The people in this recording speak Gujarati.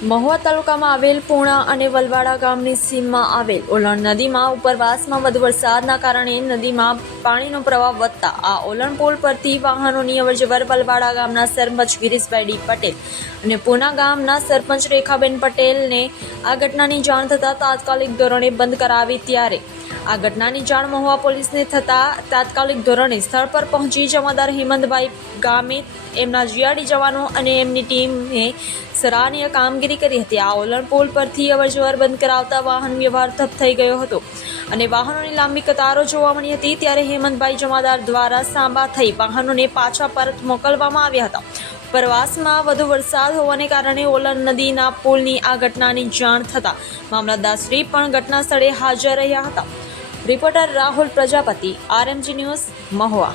મહુવા તાલુકામાં આવેલ પૂણા અને વલવાડા ગામની સીમમાં આવેલ ઓલણ નદીમાં ઉપરવાસમાં વધુ વરસાદના કારણે નદીમાં પાણીનો પ્રવાહ વધતા આ ઓલણ પુલ પરથી વાહનોની અવરજવર વલવાડા ગામના સરપંચ ગિરીશભાઈ ડી પટેલ અને પૂના ગામના સરપંચ રેખાબેન પટેલને આ ઘટનાની જાણ થતાં તાત્કાલિક ધોરણે બંધ કરાવી ત્યારે આ ઘટનાની જાણ મહુવા પોલીસને થતાં તાત્કાલિક ધોરણે સ્થળ પર પહોંચી જમાદાર હેમંતભાઈ ગામે એમના જીઆરડી જવાનો અને એમની ટીમે સરાહનીય કામગીરી કરી હતી. આ ઓલણ પુલ પરથી અવરજવર બંધ કરાવતા વાહન વ્યવહાર ઠપ થઈ ગયો હતો અને વાહનોની લાંબી કતારો જોવા મળી હતી ત્યારે હેમંતભાઈ જમાદાર દ્વારા સાંબા થઈ વાહનોને પાછા પરત મોકલવામાં આવ્યા હતા. પ્રવાસમાં વધુ વરસાદ હોવાને કારણે ઓલન નદીના પુલની આ ઘટનાની જાણ થતાં મામલતદારશ્રી પણ ઘટના સ્થળે હાજર રહ્યા હતા. Reporter Rahul Prajapati RMG news Mahuva.